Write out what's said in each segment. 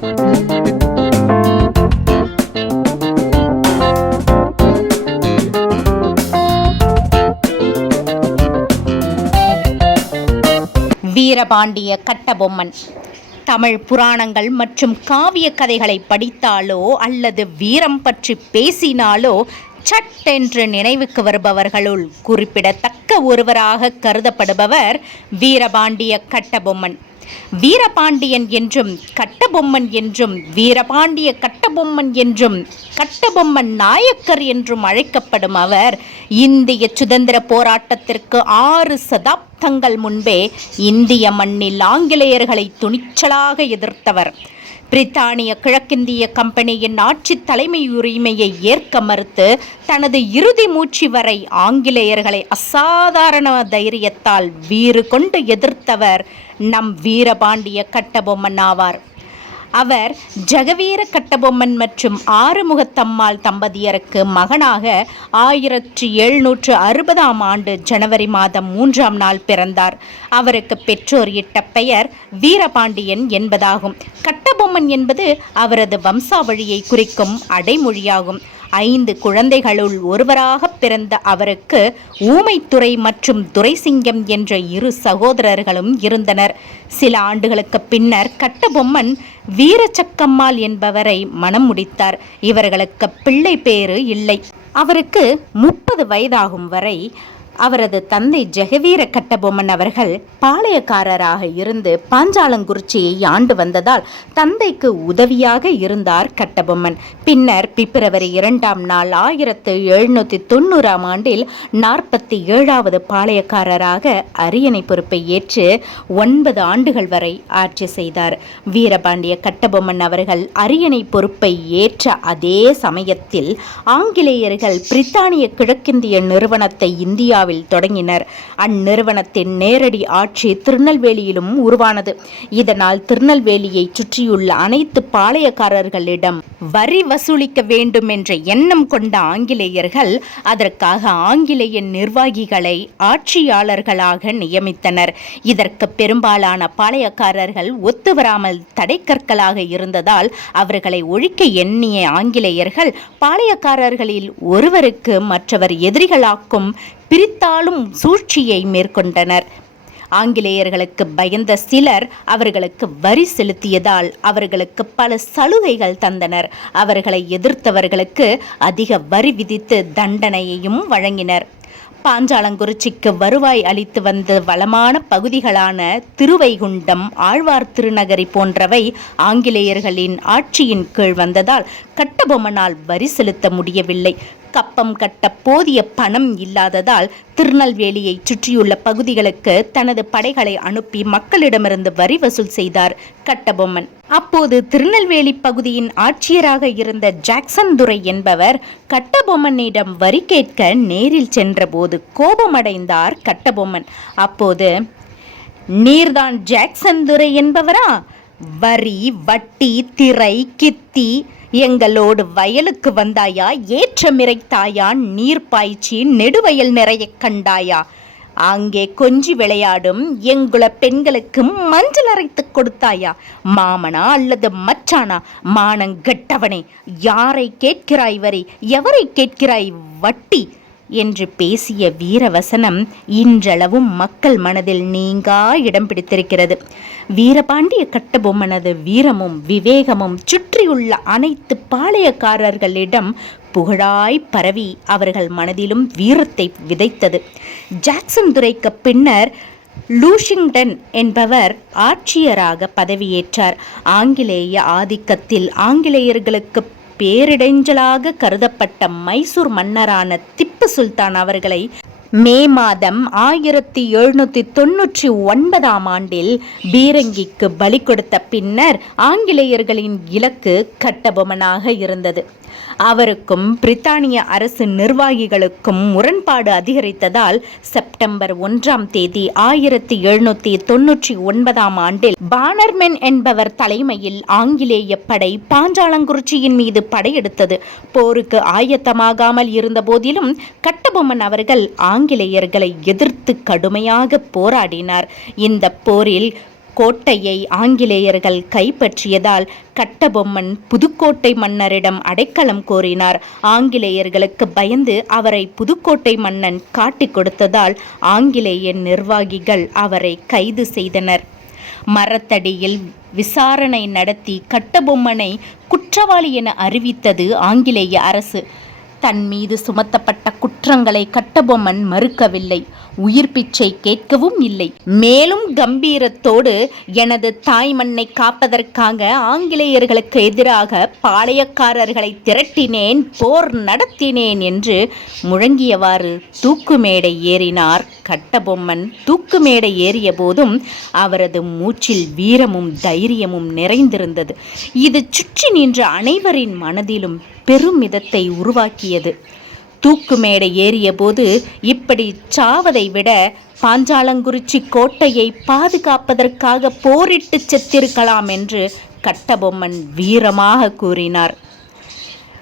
வீரபாண்டிய கட்டபொம்மன். தமிழ் புராணங்கள் மற்றும் காவிய கதைகளை படித்தாலோ அல்லது வீரம் பற்றி பேசினாலோ சட்டென்று நினைவுக்கு வருபவர்களுள் குறிப்பிடத்தக்க ஒருவராக கருதப்படுபவர் வீரபாண்டிய கட்டபொம்மன். வீரபாண்டியன் என்றும் கட்டபொம்மன் என்றும் வீரபாண்டிய கட்டபொம்மன் என்றும் கட்டபொம்மன் நாயக்கர் என்றும் அழைக்கப்படும் அவர் இந்திய சுதந்திர போராட்டத்திற்கு ஆறு சதாப்தங்கள் முன்பே இந்திய மண்ணில் ஆங்கிலேயர்களை துணிச்சலாக எதிர்த்தவர். பிரித்தானிய கிழக்கிந்திய கம்பெனியின் ஆட்சி தலைமை உரிமையை ஏற்க மறுத்து தனது இறுதி மூச்சு வரை ஆங்கிலேயர்களை அசாதாரண தைரியத்தால் வீறு கொண்டு எதிர்த்தவர் நம் வீரபாண்டிய கட்டபொம்மன் ஆவார். அவர் ஜெகவீர கட்டபொம்மன் மற்றும் ஆறுமுகத்தம்மாள் தம்பதியருக்கு மகனாக ஆயிரத்தி எழுநூற்று அறுபதாம் ஆண்டு ஜனவரி மாதம் மூன்றாம் நாள் பிறந்தார். அவருக்கு பெற்றோர் இட்ட பெயர் வீரபாண்டியன் என்பதாகும். கட்டபொம்மன் என்பது அவரது வம்சாவழியை குறிக்கும் அடைமொழியாகும். ஐந்து குழந்தைகளுள் ஒருவராக பிறந்த அவருக்கு ஊமைத்துறை மற்றும் துரைசிங்கம் என்ற இரு சகோதரர்களும் இருந்தனர். சில ஆண்டுகளுக்கு பின்னர் கட்டபொம்மன் வீரச்சக்கம்மாள் என்பவரை மணம் முடித்தார். இவர்களுக்கு பிள்ளை பேறு இல்லை. அவருக்கு முப்பது வயதாகும் வரை அவரது தந்தை ஜெகவீர கட்டபொம்மன் அவர்கள் பாளையக்காரராக இருந்து பாஞ்சாலங்குறிச்சியை ஆண்டு வந்ததால் தந்தைக்கு உதவியாக இருந்தார் கட்டபொம்மன். பின்னர் பிப்ரவரி இரண்டாம் நாள் ஆயிரத்து எழுநூற்றி தொண்ணூறாம் ஆண்டில் நாற்பத்தி ஏழாவது பாளையக்காரராக அரியணை பொறுப்பை ஏற்று ஒன்பது ஆண்டுகள் வரை ஆட்சி செய்தார். வீரபாண்டிய கட்டபொம்மன் அவர்கள் அரியணை பொறுப்பை ஏற்ற அதே சமயத்தில் ஆங்கிலேயர்கள் பிரித்தானிய கிழக்கிந்திய நிறுவனத்தை இந்தியாவில் இந்தியாவில் தொடங்கினர். அந்நிறுவனத்தின் நேரடி ஆட்சி திருநெல்வேலியிலும் உருவானது. இதனால் திருநெல்வேலியை சுற்றியுள்ள அனைத்து பாளையக்காரர்களிடம் வரி வசூலிக்க வேண்டும் என்ற எண்ணம் கொண்ட ஆங்கிலேயர்கள் அதற்காக ஆங்கிலேய நிர்வாகிகளை ஆட்சியாளர்களாக நியமித்தனர். இதற்கு பெரும்பாலான பாளையக்காரர்கள் ஒத்துவராமல் தடைக்கற்களாக இருந்ததால் அவர்களை ஒழிக்க எண்ணிய ஆங்கிலேயர்கள் பாளையக்காரர்களில் ஒருவருக்கு மற்றவர் எதிரிகளாக்கும் பிரித்தாலும் சூழ்ச்சியை மேற்கொண்டனர். ஆங்கிலேயர்களுக்கு பயந்த சிலர் அவர்களுக்கு வரி செலுத்தியதால் அவர்களுக்கு பல சலுகைகள் தந்தனர். அவர்களை எதிர்த்தவர்களுக்கு அதிக வரி விதித்து தண்டனையையும் வழங்கினர். பாஞ்சாலங்குறிச்சிக்கு வருவாய் அளித்து வந்த வளமான பகுதிகளான திருவைகுண்டம் ஆழ்வார் திருநகரி போன்றவை ஆங்கிலேயர்களின் ஆட்சியின் கீழ் வந்ததால் கட்டபொம்மனால் வரி செலுத்த முடியவில்லை. கப்பம் கட்ட போதிய பணம் இல்லாததால் திருநெல்வேலியை சுற்றியுள்ள பகுதிகளுக்கு தனது படைகளை அனுப்பி மக்களிடமிருந்து வரி வசூல் செய்தார் கட்டபொம்மன். அப்போது திருநெல்வேலி பகுதியின் ஆட்சியராக இருந்த ஜாக்சன் துரை என்பவர் கட்டபொம்மனிடம் வரி கேட்க நேரில் சென்றபோது கோபமடைந்தார் கட்டபொம்மன். அப்போது நீர்தான் ஜாக்சன் துரை என்பவரா? வரி வட்டி திரை கித்தி எங்களோடு வயலுக்கு வந்தாயா ஏற்றமிரைத்தாயா நீர் பாய்ச்சி நெடுவயல் நிறைய கண்டாயா. அங்கே கொஞ்சி விளையாடும் எங்குல பெண்களுக்கு மஞ்சள் அரைத்து கொடுத்தாயா. மாமனா அல்லது மச்சானா மானங்கட்டவனே யாரை கேட்கிறாய் வரி எவரை கேட்கிறாய் வட்டி? என்று பேசிய வீரவசனம் இன்றளவும் மக்கள் மனதில் நீங்கா இடம் பிடித்திருக்கிறது. வீரபாண்டிய கட்டபொம்மனது வீரமும் விவேகமும் சுற்றியுள்ள அனைத்து பாளையக்காரர்களிடம் புகழாய் பரவி அவர்கள் மனதிலும் வீரத்தை விதைத்தது. ஜாக்சன் துரைக்கு பின்னர் லூஷிங்டன் என்பவர் ஆட்சியராக பதவியேற்றார். ஆங்கிலேய ஆதிக்கத்தில் ஆங்கிலேயர்களுக்கு பேரிடைஞ்சலாக கருதப்பட்ட மைசூர் மன்னரான திப்பு சுல்தான் அவர்களை மே மாதம் ஆயிரத்தி எழுநூற்றி தொன்னூற்றி ஒன்பதாம் ஆண்டில் பீரங்கிக்கு பலி கொடுத்த பின்னர் ஆங்கிலேயர்களின் இலக்கு கட்டபொம்மனாக இருந்தது. அவருக்கும் பிரித்தானிய அரசு நிர்வாகிகளுக்கும் முரண்பாடு அதிகரித்ததால் செப்டம்பர் ஒன்றாம் தேதி ஆயிரத்தி எழுநூத்தி தொன்னூற்றி ஒன்பதாம் ஆண்டில் பானர்மென் என்பவர் தலைமையில் ஆங்கிலேய படை பாஞ்சாலங்குறிச்சியின் மீது படையெடுத்தது. போருக்கு ஆயத்தமாகாமல் இருந்த போதிலும் கட்டபொம்மன் அவர்கள் ஆங்கிலேயர்களை எதிர்த்து கடுமையாக போராடினார். இந்த போரில் கோட்டையை ஆங்கிலேயர்கள் கைப்பற்றியதால் கட்டபொம்மன் புதுக்கோட்டை மன்னரிடம் அடைக்கலம் கோரினார். ஆங்கிலேயர்களுக்கு பயந்து அவரை புதுக்கோட்டை மன்னன் காட்டிக் கொடுத்ததால் ஆங்கிலேய நிர்வாகிகள் அவரை கைது செய்தனர். மரத்தடியில் விசாரணை நடத்தி கட்டபொம்மனை குற்றவாளி என அறிவித்தது ஆங்கிலேய அரசு. தன் மீது சுமத்தப்பட்ட குற்றங்களை கட்டபொம்மன் மறுக்கவில்லை. உயிர் பிச்சை கேட்கவும் இல்லை. மேலும் கம்பீரத்தோடு எனது தாய் மண்ணை காப்பதற்காக ஆங்கிலேயர்களுக்கு எதிராக பாளையக்காரர்களை திரட்டினேன் போர் நடத்தினேன் என்று முழங்கியவாறு தூக்குமேடை ஏறினார் கட்டபொம்மன். தூக்குமேடை ஏறிய போதும் அவரது மூச்சில் வீரமும் தைரியமும் நிறைந்திருந்தது. இது சுற்றி நின்ற அனைவரின் மனதிலும் பெருமிதத்தை உருவாக்கியது. தூக்கு மேடை ஏறியபோது இப்படி சாவதை விட பாஞ்சாலங்குறிச்சி கோட்டையை பாதுகாப்பதற்காக போரிட்டு செத்திருக்கலாம் என்று கட்டபொம்மன் வீரமாக கூறினார்.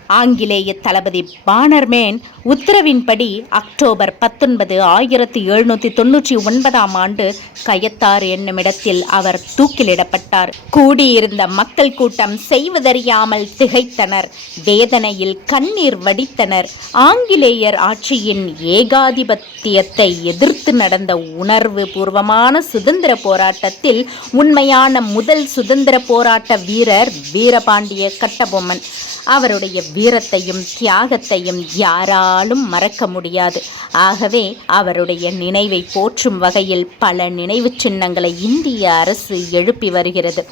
ஆங்கிலேய தளபதி பானர்மேன் உத்தரவின்படி அக்டோபர் பத்தொன்பது ஆயிரத்தி எழுநூற்றி தொன்னூற்றி ஒன்பதாம் ஆண்டு கயத்தாறு என்னுமிடத்தில் அவர் தூக்கிலிடப்பட்டார். கூடியிருந்த மக்கள் கூட்டம் செய்வதறியாமல் திகைத்தனர். வேதனையில் கண்ணீர் வடித்தனர். ஆங்கிலேயர் ஆட்சியின் ஏகாதிபத்தியத்தை எதிர்த்து நடந்த உணர்வு பூர்வமான சுதந்திர போராட்டத்தில் உண்மையான முதல் சுதந்திர போராட்ட வீரர் வீரபாண்டிய கட்டபொம்மன். அவருடைய வீரத்தையும் தியாகத்தையும் யாராலும் மறக்க முடியாது. ஆகவே அவருடைய நினைவை போற்றும் வகையில் பல நினைவுச் சின்னங்களை இந்திய அரசு எழுப்பி வருகிறது.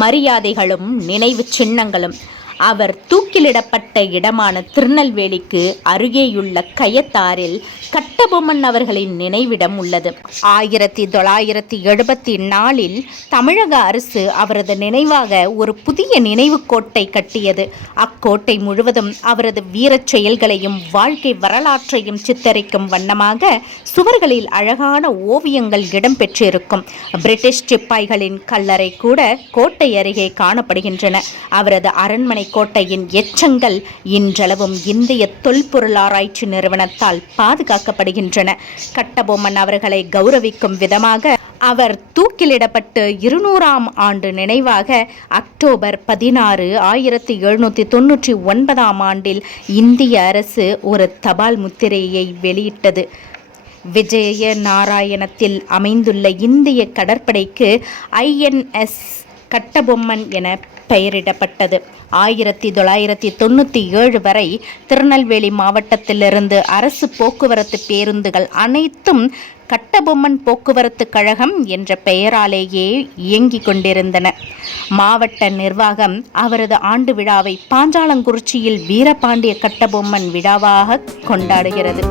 மரியாதைகளும் நினைவுச் சின்னங்களும் அவர் தூக்கிலிடப்பட்ட இடமான திருநெல்வேலிக்கு அருகேயுள்ள கயத்தாரில் கட்டபொம்மன் அவர்களின் நினைவிடம் உள்ளது. ஆயிரத்தி தொள்ளாயிரத்தி எழுபத்தி நாலில் தமிழக அரசு அவரது நினைவாக ஒரு புதிய நினைவு கோட்டை கட்டியது. அக்கோட்டை முழுவதும் அவரது வீரச் செயல்களையும் வாழ்க்கை வரலாற்றையும் சித்தரிக்கும் வண்ணமாக சுவர்களில் அழகான ஓவியங்கள் இடம்பெற்றிருக்கும். பிரிட்டிஷ் சிப்பாய்களின் கல்லறை கூட கோட்டை அருகே காணப்படுகின்றன. அவரது அரண்மனை கோட்டையின் எச்சங்கள் இன்றளவும் இந்திய தொல்பொருள் ஆராய்ச்சி நிறுவனத்தால் பாதுகாக்கப்படுகின்றன. கட்டபொம்மன் அவர்களை கௌரவிக்கும் விதமாக அவர் தூக்கிலிடப்பட்டு இருநூறாம் ஆண்டு நினைவாக அக்டோபர் பதினாறு ஆயிரத்தி எழுநூற்றி தொன்னூற்றி ஒன்பதாம் ஆண்டில் இந்திய அரசு ஒரு தபால் முத்திரையை வெளியிட்டது. விஜய நாராயணத்தில் அமைந்துள்ள இந்திய கடற்படைக்கு ஐஎன்எஸ் கட்டபொம்மன் என பெயரிடப்பட்டது. ஆயிரத்தி தொள்ளாயிரத்தி தொண்ணூற்றி ஏழு வரை திருநெல்வேலி மாவட்டத்திலிருந்து அரசு போக்குவரத்து பேருந்துகள் அனைத்தும் கட்டபொம்மன் போக்குவரத்து கழகம் என்ற பெயராலேயே இயங்கிக் கொண்டிருந்தன. மாவட்ட நிர்வாகம் அவரது ஆண்டு விழாவை பாஞ்சாலங்குறிச்சியில் வீரபாண்டிய கட்டபொம்மன் விழாவாக கொண்டாடுகிறது.